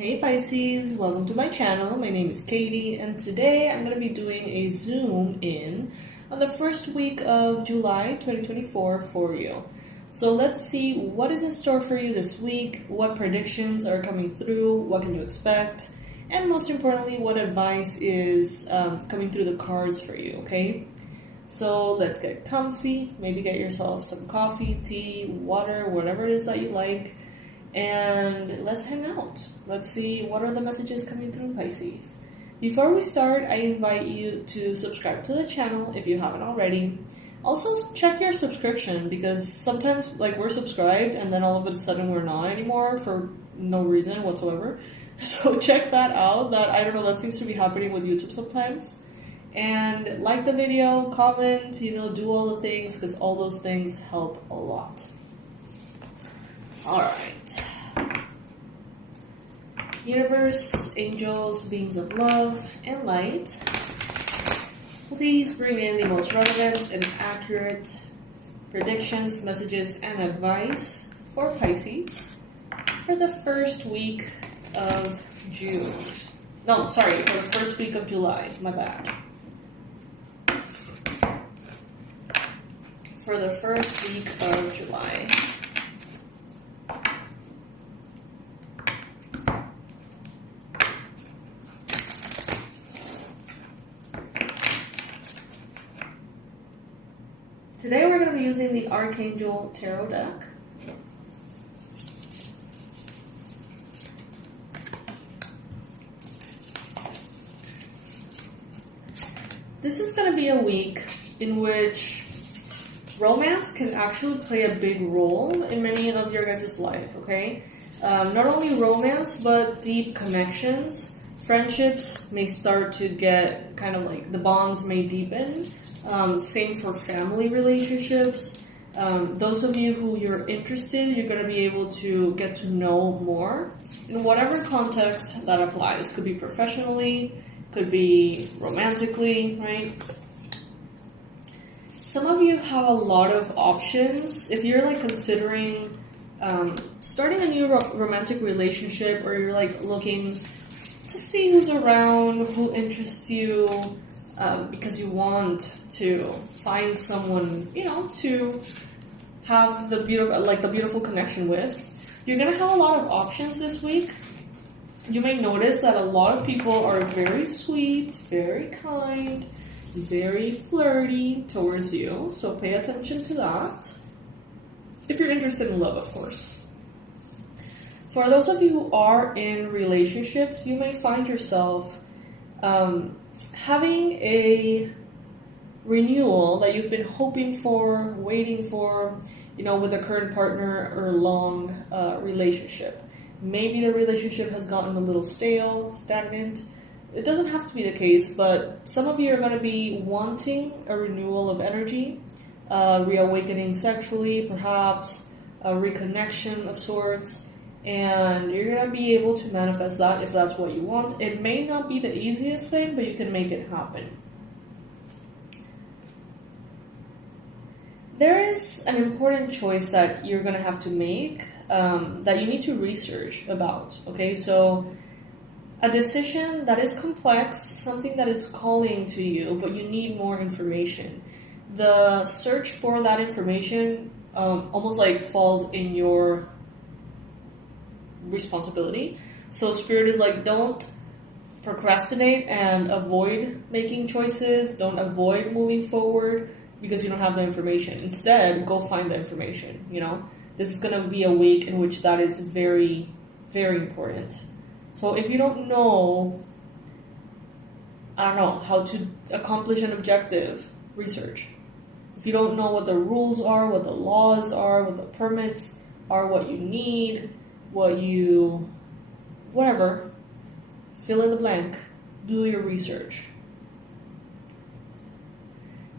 Hey Pisces, welcome to my channel. My name is Katie and today I'm going to be doing a zoom in on the first week of July 2024 for you. So let's see what is in store for you this week, what predictions are coming through, what can you expect, and most importantly, what advice is coming through the cards for you, okay? So let's get comfy, maybe get yourself some coffee, tea, water, whatever it is that you like. And let's hang out. Let's see what are the messages coming through, Pisces. Before we start, I invite you to subscribe to the channel if you haven't already. Also, check your subscription because sometimes we're subscribed and then all of a sudden we're not anymore for no reason whatsoever. So check that out. That seems to be happening with YouTube sometimes. And like the video, comment, do all the things because all those things help a lot. Alright. Universe, angels, beings of love, and light, please bring in the most relevant and accurate predictions, messages, and advice for Pisces for the first week of June. No, sorry, for the first week of July. My bad. For the first week of July. Today we're going to be using the Archangel Tarot deck. This is going to be a week in which romance can actually play a big role in many of your guys' life, okay? Not only romance, but deep connections. Friendships may start to get the bonds may deepen. Same for family relationships. Those of you who you're interested, you're going to be able to get to know more in whatever context that applies. Could be professionally, could be romantically, right? Some of you have a lot of options. If you're considering starting a new romantic relationship, or you're looking to see who's around, who interests you, because you want to find someone, to have the beautiful connection with. You're gonna have a lot of options this week. You may notice that a lot of people are very sweet, very kind, very flirty towards you. So pay attention to that. If you're interested in love, of course. For those of you who are in relationships, you may find yourself having a renewal that you've been hoping for, waiting for, with a current partner or long relationship. Maybe the relationship has gotten a little stale, stagnant. It doesn't have to be the case, but some of you are going to be wanting a renewal of energy, reawakening sexually, perhaps a reconnection of sorts. And you're going to be able to manifest that if that's what you want. It may not be the easiest thing, but you can make it happen. There is an important choice that you're going to have to make that you need to research about. Okay, so a decision that is complex, something that is calling to you, but you need more information. The search for that information almost falls in your responsibility. So Spirit is don't procrastinate and avoid making choices. Don't avoid moving forward because you don't have the information. Instead, go find the information. This is going to be a week in which that is very, very important. So if you don't know, how to accomplish an objective, research. If you don't know what the rules are, what the laws are, what the permits are, what you need, whatever, fill in the blank, do your research.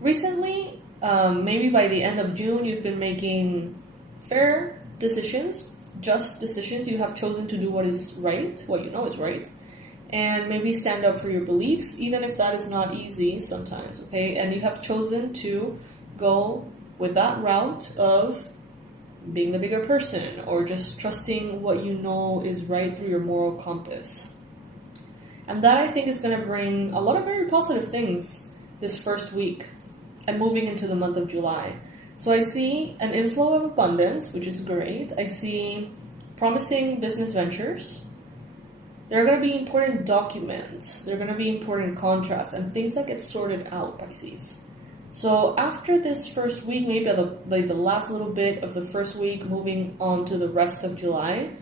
Recently, maybe by the end of June, you've been making fair decisions, just decisions. You have chosen to do what is right, what you know is right, and maybe stand up for your beliefs, even if that is not easy sometimes, okay? And you have chosen to go with that route of being the bigger person, or just trusting what you know is right through your moral compass. And that, I think, is going to bring a lot of very positive things this first week and moving into the month of July. So I see an inflow of abundance, which is great. I see promising business ventures. There are going to be important documents. There are going to be important contracts and things that get sorted out, Pisces. So after this first week, maybe the last little bit of the first week, moving on to the rest of July,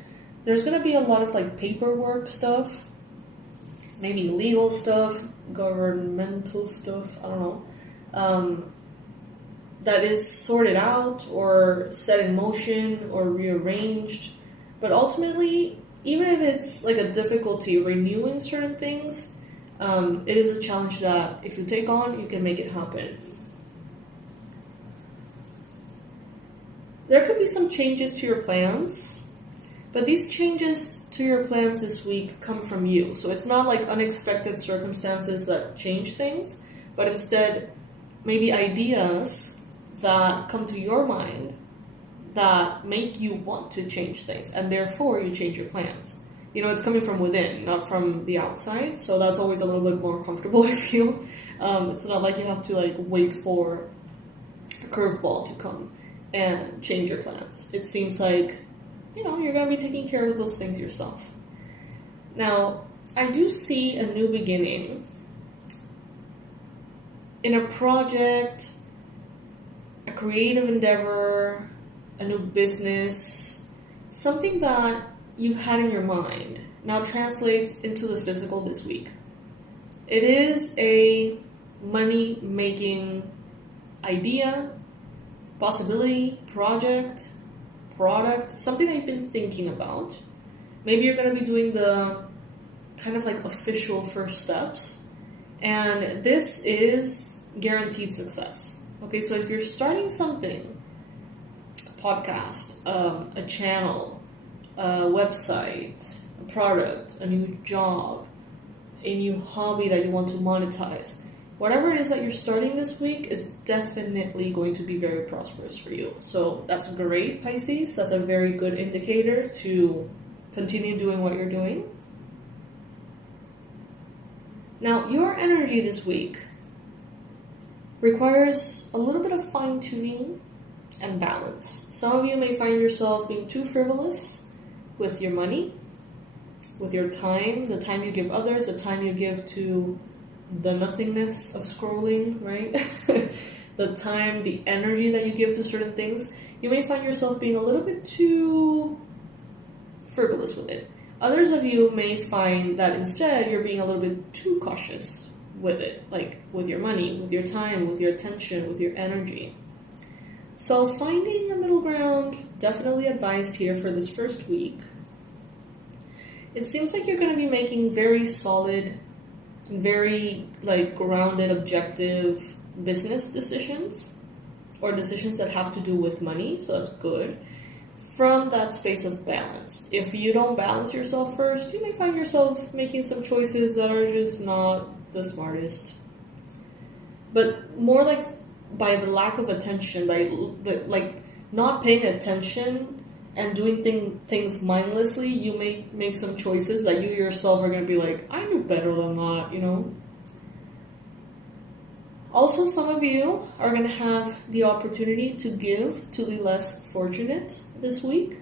there's going to be a lot of like paperwork stuff, maybe legal stuff, governmental stuff, I don't know, that is sorted out or set in motion or rearranged. But ultimately, even if it's like a difficulty renewing certain things, it is a challenge that if you take on, you can make it happen. There could be some changes to your plans, but these changes to your plans this week come from you. So it's not like unexpected circumstances that change things, but instead maybe ideas that come to your mind that make you want to change things, and therefore you change your plans. You know, it's coming from within, not from the outside, so that's always a little bit more comfortable, I feel. It's not like you have to like wait for a curveball to come and change your plans. It seems like, you know, you're going to be taking care of those things yourself. Now, I do see a new beginning in a project, a creative endeavor, a new business, something that you've had in your mind now translates into the physical this week. It is a money-making idea, possibility, project, product, something that you've been thinking about. Maybe you're going to be doing the kind of like official first steps, and this is guaranteed success. Okay, so if you're starting something, a podcast, a channel, a website, a product, a new job, a new hobby that you want to monetize, whatever it is that you're starting this week is definitely going to be very prosperous for you. So that's great, Pisces. That's a very good indicator to continue doing what you're doing. Now, your energy this week requires a little bit of fine-tuning and balance. Some of you may find yourself being too frivolous with your money, with your time, the time you give others, the time you give to the nothingness of scrolling, right? The time, the energy that you give to certain things. You may find yourself being a little bit too frivolous with it. Others of you may find that instead you're being a little bit too cautious with it, like with your money, with your time, with your attention, with your energy. So finding a middle ground, definitely advised here for this first week. It seems like you're going to be making very solid, very like grounded, objective business decisions, or decisions that have to do with money, so that's good, from that space of balance. If you don't balance yourself first, you may find yourself making some choices that are just not the smartest. But more like by the lack of attention, by like not paying attention and doing things mindlessly, you may make some choices that you yourself are going to be like, I knew better than that, you know? Also, some of you are going to have the opportunity to give to the less fortunate this week.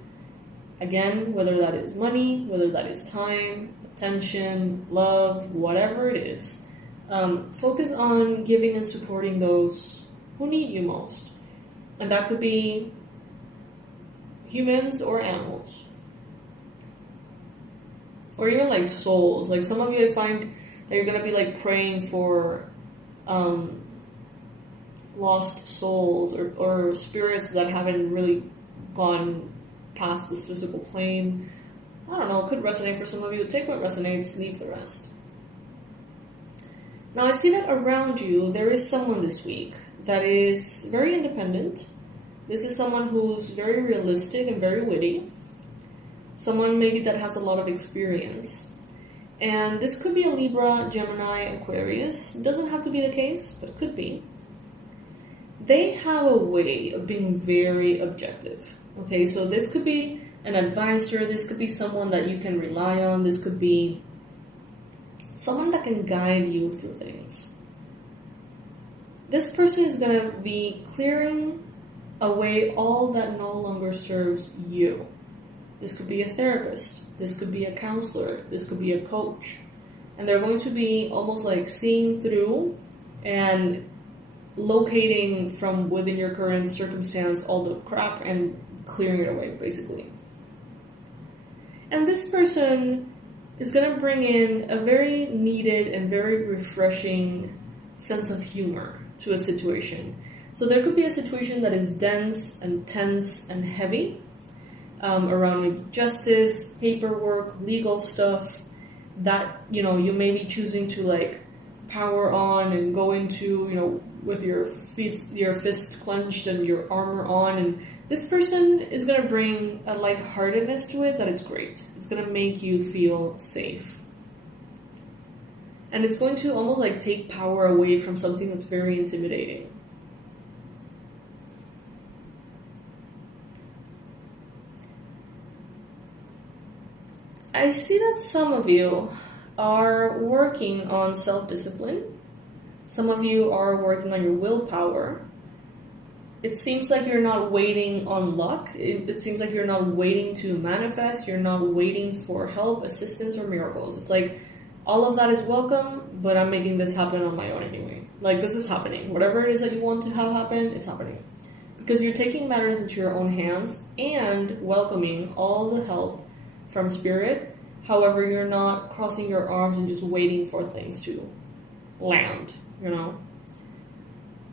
Again, whether that is money, whether that is time, attention, love, whatever it is. Focus on giving and supporting those who need you most. And that could be humans or animals. Or even like souls. Like some of you, I find that you're going to be like praying for lost souls or spirits that haven't really gone past this physical plane. I don't know, it could resonate for some of you. Take what resonates, leave the rest. Now I see that around you there is someone this week that is very independent. This is someone who's very realistic and very witty. Someone maybe that has a lot of experience. And this could be a Libra, Gemini, Aquarius. It doesn't have to be the case, but it could be. They have a way of being very objective. Okay, so this could be an advisor, this could be someone that you can rely on, this could be someone that can guide you through things. This person is going to be clearing away all that no longer serves you. This could be a therapist, this could be a counselor, this could be a coach. And they're going to be almost like seeing through and locating from within your current circumstance all the crap and clearing it away, basically. And this person is going to bring in a very needed and very refreshing sense of humor to a situation. So there could be a situation that is dense and tense and heavy around justice, paperwork, legal stuff that, you may be choosing to like power on and go into, with your fist clenched and your armor on. And this person is going to bring a lightheartedness to it that it's great. It's going to make you feel safe. And it's going to almost like take power away from something that's very intimidating. I see that some of you are working on self-discipline. Some of you are working on your willpower. It seems like you're not waiting on luck. It seems like you're not waiting to manifest. You're not waiting for help, assistance, or miracles. It's like all of that is welcome, but I'm making this happen on my own anyway. Like, this is happening. Whatever it is that you want to have happen, it's happening. Because you're taking matters into your own hands and welcoming all the help from spirit. However, you're not crossing your arms and just waiting for things to land,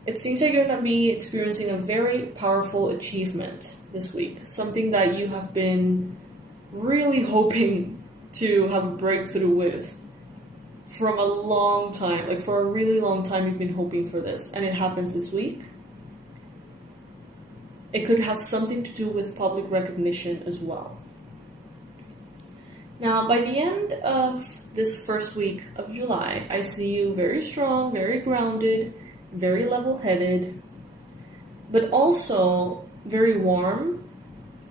It seems like you're going to be experiencing a very powerful achievement this week. Something that you have been really hoping to have a breakthrough with from a long time. Like, for a really long time, you've been hoping for this. And it happens this week. It could have something to do with public recognition as well. Now, by the end of this first week of July, I see you very strong, very grounded, very level-headed, but also very warm,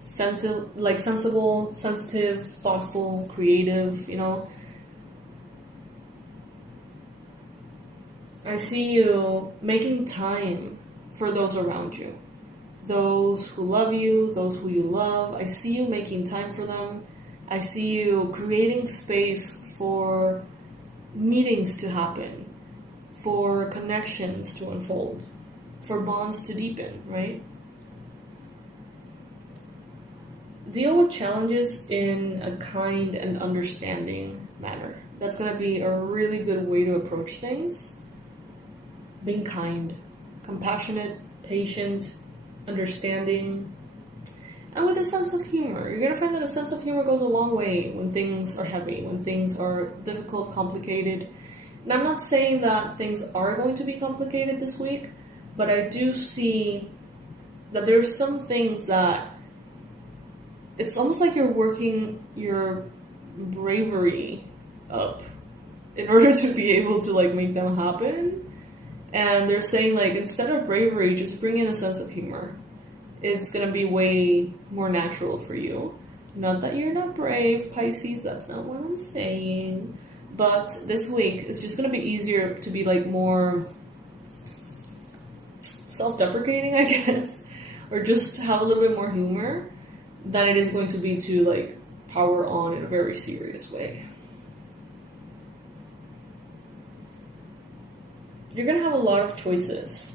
sensible, sensitive, thoughtful, creative, I see you making time for those around you, those who love you, those who you love. I see you making time for them. I see you creating space for meetings to happen, for connections to unfold, for bonds to deepen, right? Deal with challenges in a kind and understanding manner. That's going to be a really good way to approach things. Being kind, compassionate, patient, understanding, and with a sense of humor. You're going to find that a sense of humor goes a long way when things are heavy, when things are difficult, complicated. And I'm not saying that things are going to be complicated this week, but I do see that there's some things that it's almost like you're working your bravery up in order to be able to like make them happen. And they're saying like, instead of bravery, just bring in a sense of humor. It's going to be way more natural for you. Not that you're not brave, Pisces, that's not what I'm saying. But this week, it's just going to be easier to be like more self-deprecating, I guess. Or just have a little bit more humor than it is going to be to like power on in a very serious way. You're going to have a lot of choices.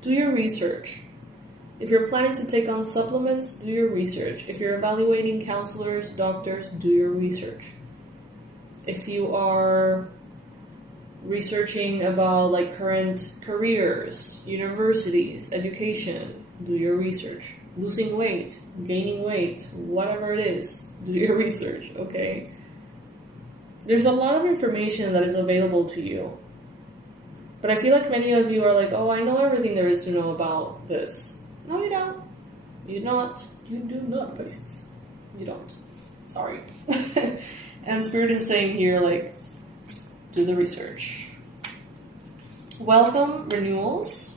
Do your research. If you're planning to take on supplements, do your research. If you're evaluating counselors, doctors, do your research. If you are researching about like current careers, universities, education, do your research. Losing weight, gaining weight, whatever it is, do your research, okay? There's a lot of information that is available to you. But I feel like many of you are like, oh, I know everything there is to know about this. No, you don't. You not. You do not, Pisces. You don't. Sorry. And Spirit is saying here, like, do the research. Welcome renewals.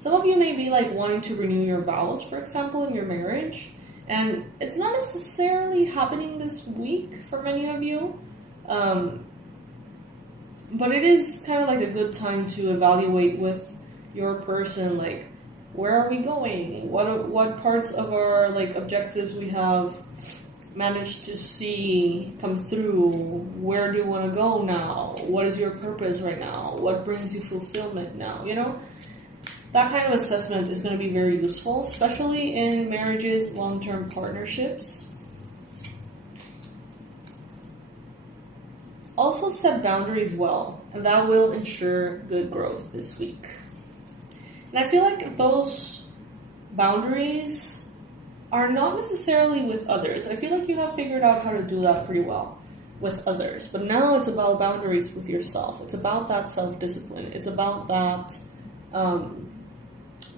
Some of you may be like wanting to renew your vows, for example, in your marriage. And it's not necessarily happening this week for many of you. But it is kind of like a good time to evaluate with your person, like, where are we going? What parts of our like objectives we have managed to see come through? Where do you want to go now? What is your purpose right now? What brings you fulfillment now? You know, that kind of assessment is going to be very useful, especially in marriages, long-term partnerships. Also set boundaries well, and that will ensure good growth this week. And I feel like those boundaries are not necessarily with others. I feel like you have figured out how to do that pretty well with others. But now it's about boundaries with yourself. It's about that self-discipline. It's about that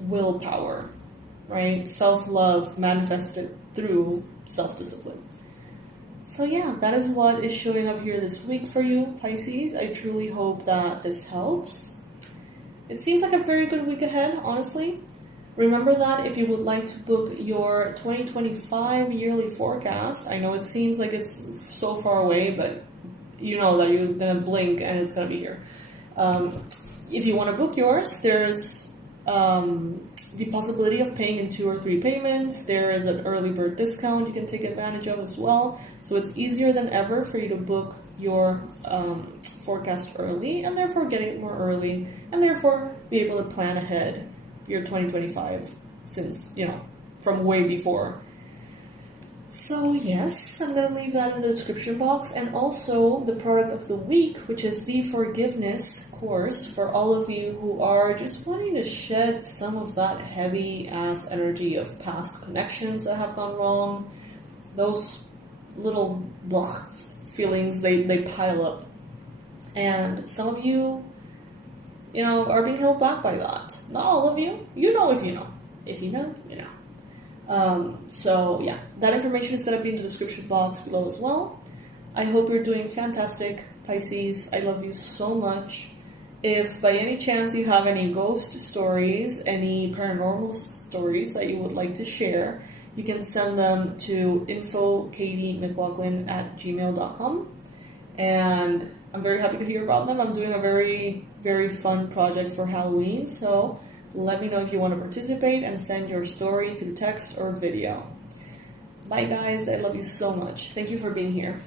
willpower, right? Self-love manifested through self-discipline. So yeah, that is what is showing up here this week for you, Pisces. I truly hope that this helps. It seems like a very good week ahead, honestly. Remember that if you would like to book your 2025 yearly forecast, I know it seems like it's so far away, but you know that you're going to blink and it's going to be here. If you want to book yours, there's the possibility of paying in 2 or 3 payments. There is an early bird discount you can take advantage of as well. So it's easier than ever for you to book your forecast early, and therefore get it more early, and therefore be able to plan ahead your 2025 since, you know, from way before. So yes, I'm going to leave that in the description box, and also the product of the week, which is the forgiveness course for all of you who are just wanting to shed some of that heavy ass energy of past connections that have gone wrong. Those little feelings, they pile up. And some of you, you know, are being held back by that. Not all of you. You know if you know. If you know, you know. So yeah, that information is going to be in the description box below as well. I hope you're doing fantastic, Pisces. I love you so much. If by any chance you have any ghost stories, any paranormal stories that you would like to share, you can send them to info@𝗖𝗢𝗨𝗥𝗦𝗘𝗦@gmail.com. And I'm very happy to hear about them. I'm doing a very, very fun project for Halloween, so let me know if you want to participate and send your story through text or video. Bye guys, I love you so much. Thank you for being here.